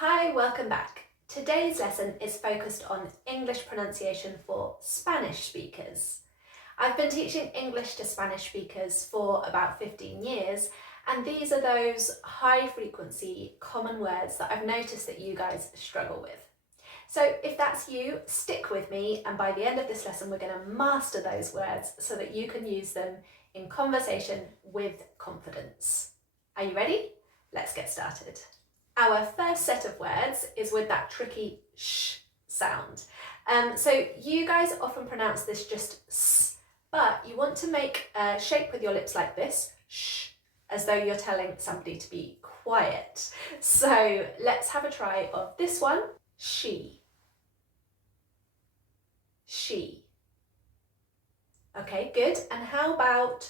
Hi, welcome back. Today's lesson is focused on English pronunciation for Spanish speakers. I've been teaching English to Spanish speakers for about 15 years, and these are those high frequency common words that I've noticed that you guys struggle with. So if that's you, stick with me, and by the end of this lesson we're going to master those words so that you can use them in conversation with confidence. Are you ready? Let's get started. Our first set of words is with that tricky sh sound. So you guys often pronounce this just s, but you want to make a shape with your lips like this, sh, as though you're telling somebody to be quiet. So let's have a try of this one, she. She. Okay, good. And how about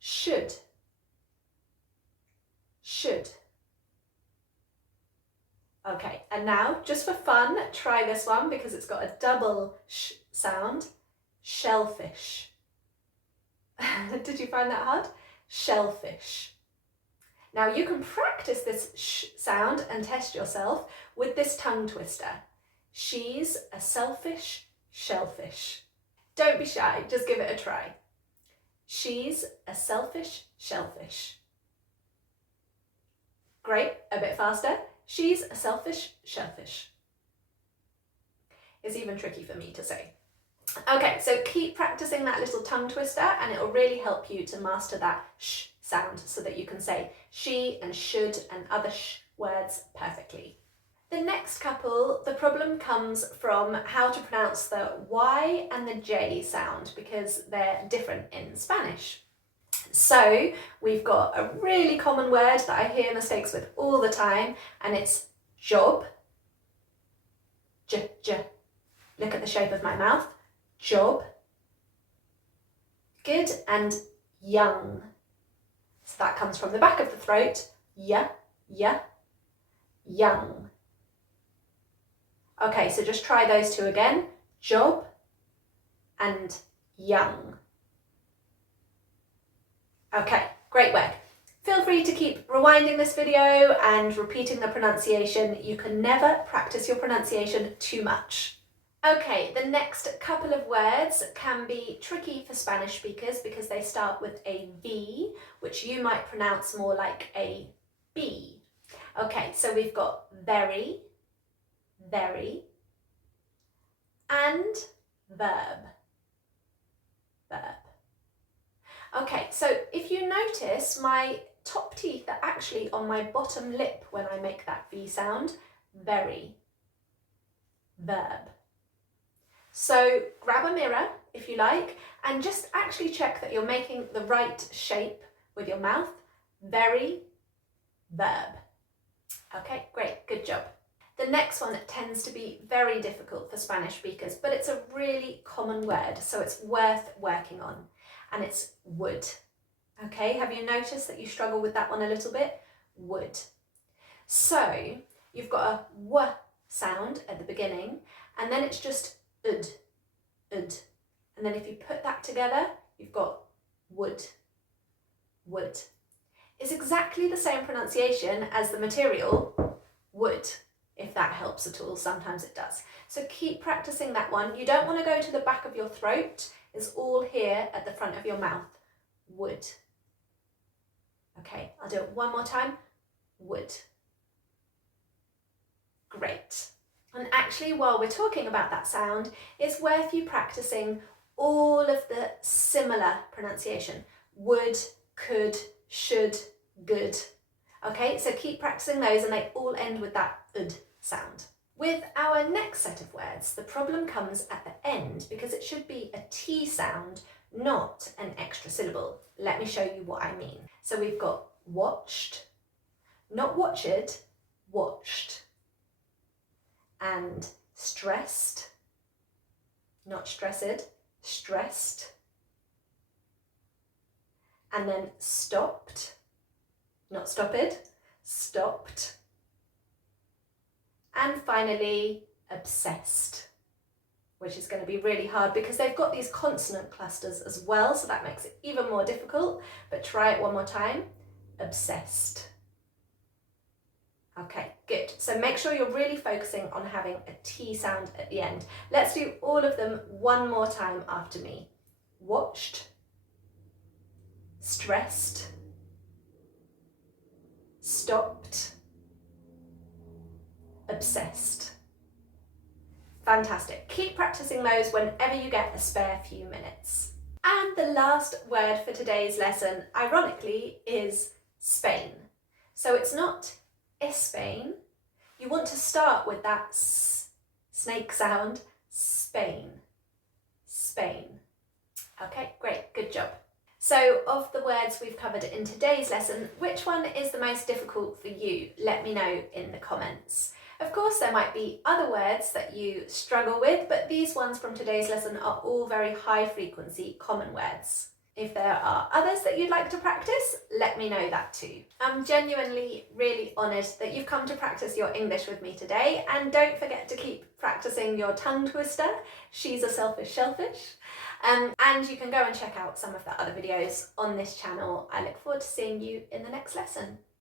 should? Should. Okay, and now, just for fun, try this one because it's got a double sh sound. Shellfish. Did you find that hard? Shellfish. Now you can practice this sh sound and test yourself with this tongue twister. She's a selfish shellfish. Don't be shy, just give it a try. She's a selfish shellfish. Great, a bit faster. She's a selfish shellfish. It's even tricky for me to say. Okay, so keep practicing that little tongue twister and it will really help you to master that sh sound so that you can say she and should and other sh words perfectly. The next couple, the problem comes from how to pronounce the Y and the J sound because they're different in Spanish. So we've got a really common word that I hear mistakes with all the time, and it's job. J, j. Look at the shape of my mouth. Job. Good. And young. So that comes from the back of the throat. Y, y, young. Okay, so just try those two again. Job and young. Okay, great work. Feel free to keep rewinding this video and repeating the pronunciation. You can never practice your pronunciation too much. Okay, the next couple of words can be tricky for Spanish speakers because they start with a V, which you might pronounce more like a B. Okay, so we've got very, very, and verb, verb. Okay, so if you notice, my top teeth are actually on my bottom lip when I make that V sound. Very, verb. So grab a mirror if you like and just actually check that you're making the right shape with your mouth. Very, verb. Okay, great, good job. The next one tends to be very difficult for Spanish speakers, but it's a really common word, so it's worth working on. And it's would. Okay, have you noticed that you struggle with that one a little bit? Would. So you've got a w sound at the beginning, and then it's just ud, ud. And then if you put that together, you've got would, would. It's exactly the same pronunciation as the material would, if that helps at all. Sometimes it does. So keep practicing that one. You don't want to go to the back of your throat. It's all here at the front of your mouth. Would. Okay, I'll do it one more time. Would. Great. And actually, while we're talking about that sound, it's worth you practicing all of the similar pronunciation. Would, could, should, good. Okay, so keep practicing those and they all end with that ud sound. With our next set of words, the problem comes at the end because it should be a T sound, not an extra syllable. Let me show you what I mean. So we've got watched, not watched, watched. And stressed, not stressed, stressed. And then stopped, not stopped, stopped. And finally, obsessed, which is going to be really hard because they've got these consonant clusters as well, so that makes it even more difficult, but try it one more time. Obsessed. Okay, good. So make sure you're really focusing on having a T sound at the end. Let's do all of them one more time after me. Watched, stressed, stopped, obsessed. Fantastic. Keep practicing those whenever you get a spare few minutes. And the last word for today's lesson, ironically, is Spain. So it's not Espain. You want to start with that snake sound, Spain, Spain. Okay, great, good job. So of the words we've covered in today's lesson, which one is the most difficult for you? Let me know in the comments. Of course, there might be other words that you struggle with, but these ones from today's lesson are all very high frequency common words. If there are others that you'd like to practice, let me know that too. I'm genuinely really honoured that you've come to practice your English with me today, and don't forget to keep practicing your tongue twister, She's a Selfish Shellfish. And you can go and check out some of the other videos on this channel. I look forward to seeing you in the next lesson.